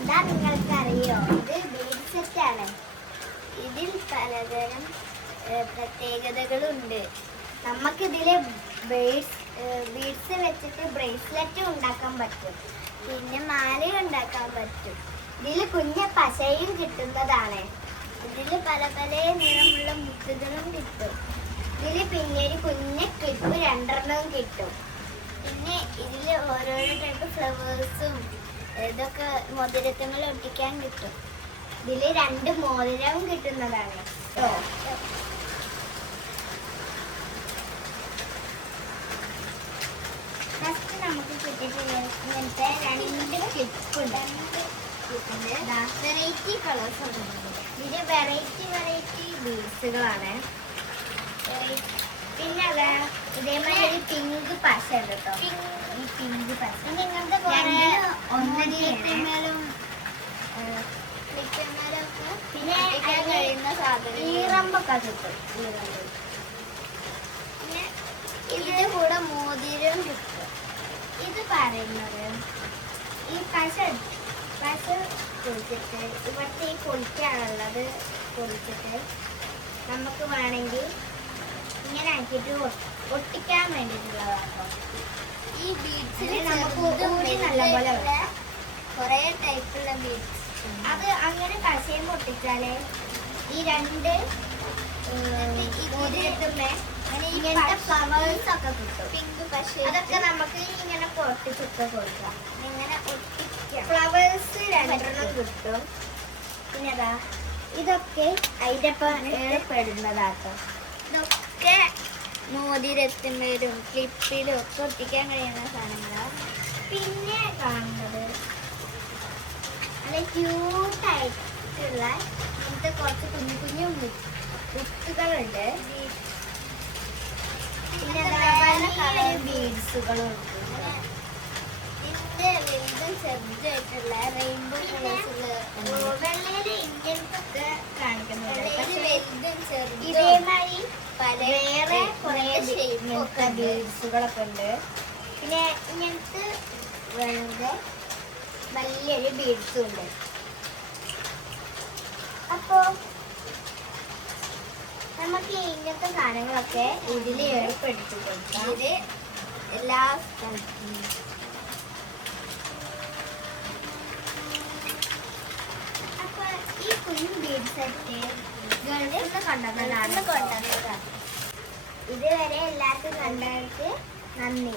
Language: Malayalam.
എന്താ നിങ്ങൾക്കറിയോ? ഇത് ബീഡ് സെറ്റാണ്. ഇതിൽ പലതരം പ്രത്യേകതകളുണ്ട്. നമുക്കിതില് ബീഡ്സ് വെച്ചിട്ട് ബ്രേസ്ലെറ്റ് ഉണ്ടാക്കാൻ പറ്റും, പിന്നെ മാല ഉണ്ടാക്കാൻ പറ്റും. ഇതിൽ കുഞ്ഞ പശയും കിട്ടുന്നതാണ്. ഇതിൽ പല പല നിറമുള്ള മുത്തുകളും കിട്ടും. ഇതിൽ പിന്നെ ഒരു കുഞ്ഞ ക്ലിപ്പ് 2 കിട്ടും. പിന്നെ ഇതിൽ ഓരോരോ ടൈപ്പ് ഫ്ലവേഴ്സും ഇതൊക്കെ മോതിരത്തുമ്മൽ ഒട്ടിക്കാൻ കിട്ടും. ഇതിൽ 2 മോതിരവും കിട്ടുന്നതാണ്. ഫസ്റ്റ് നമുക്ക് കിട്ടിയിട്ടുള്ള ഇങ്ങനത്തെ 2 ക്ലിപ്പുണ്ട്. വെറൈറ്റി കളേഴ്സ് ഉണ്ട്. ഇത് വെറൈറ്റി ബീഡ്സുകളാണ്. പിന്നെ അതാ ഇതേമാതിരി ഒരു പിങ്ക് പശ ഉണ്ട് കേട്ടോ. ഈ പിങ്ക് പശ ഇങ്ങനത്തെ പിന്നെ ഈറമ്പൊക്കെ കിട്ടും. പിന്നെ ഇതിന്റെ കൂടെ മോതിരം കിട്ടും. ഇത് പറയുന്നത് ഈ പശ പൊളിച്ചിട്ട് ഇവിടുത്തെ ഈ പൊളിക്കാനുള്ളത് പൊളിച്ചിട്ട് നമുക്ക് വേണമെങ്കിൽ ഇങ്ങനെ ആക്കിയിട്ട് ഒട്ടിക്കാൻ വേണ്ടിയിട്ടുള്ളതാട്ടോ. ഈ ബീഡ്സിൽ നമുക്ക് കൂടി നല്ലപോലെ കുറേ ടൈപ്പുള്ള ബീഡ്സ് അത് അങ്ങനെ പശയും പൊട്ടിച്ചാലേ ഈ 2 മോതിരത്തുമ്മേ ഇങ്ങനത്തെ ഫ്ലവേഴ്സ് ഒക്കെ കിട്ടും. പിങ്ക് പശ അതൊക്കെ നമുക്ക് ഇങ്ങനെ പൊട്ടിച്ചൊക്കെ കൊടുക്കാം. ഇങ്ങനെ ഒട്ടിക്കാം. ഫ്ലവേഴ്സ് 2 കിട്ടും. പിന്നെ അതാ ഇതൊക്കെ അതിൻ്റെ പെടുന്നതാട്ടോ. ഇതൊക്കെ മോതിരത്തുമ്മേലും ക്ലിപ്പിലും ഒക്കെ ഒട്ടിക്കാൻ കഴിയുന്ന സാധനങ്ങളാണ്. പിന്നെ കാണുന്നത് നല്ല ക്യൂട്ടായിട്ടുള്ള ഇങ്ങനത്തെ കുറച്ച് കുഞ്ഞു കുഞ്ഞു മുത്തുകളുണ്ട്. പിന്നെ വലിയ ബീഡ്സുകളും ഉണ്ട്. ഇതിന്റെ വലുതും ചെറുതായിട്ടുള്ള റെയിൻബോ കളേഴ്സുകൾ വെള്ളയില് ഇങ്ങനത്തെ കാണിക്കുന്നുണ്ട്. ഇതേമാതിരി വേറെ കുറെ ഇങ്ങനത്തെ ബീഡ്സുകളൊക്കെ ഉണ്ട്. പിന്നെ ഇങ്ങനത്തെ വലിയൊരു ബീഡ്സും ഉണ്ട്. അപ്പോ നമുക്ക് ഇങ്ങനത്തെ സാധനങ്ങളൊക്കെ ഇതിൽ ഏർപ്പെടുത്തി കൊടുക്കാം. ഇത് എല്ലാ സ്ഥലത്തും അപ്പൊ ഈ കുഞ്ഞു ബീഡ് സെറ്റ് ഗൾഫിൽ കൊണ്ടുവന്നതാണ്. ഇതുവരെ എല്ലാവർക്കും കണ്ടവർക്ക് നന്ദി.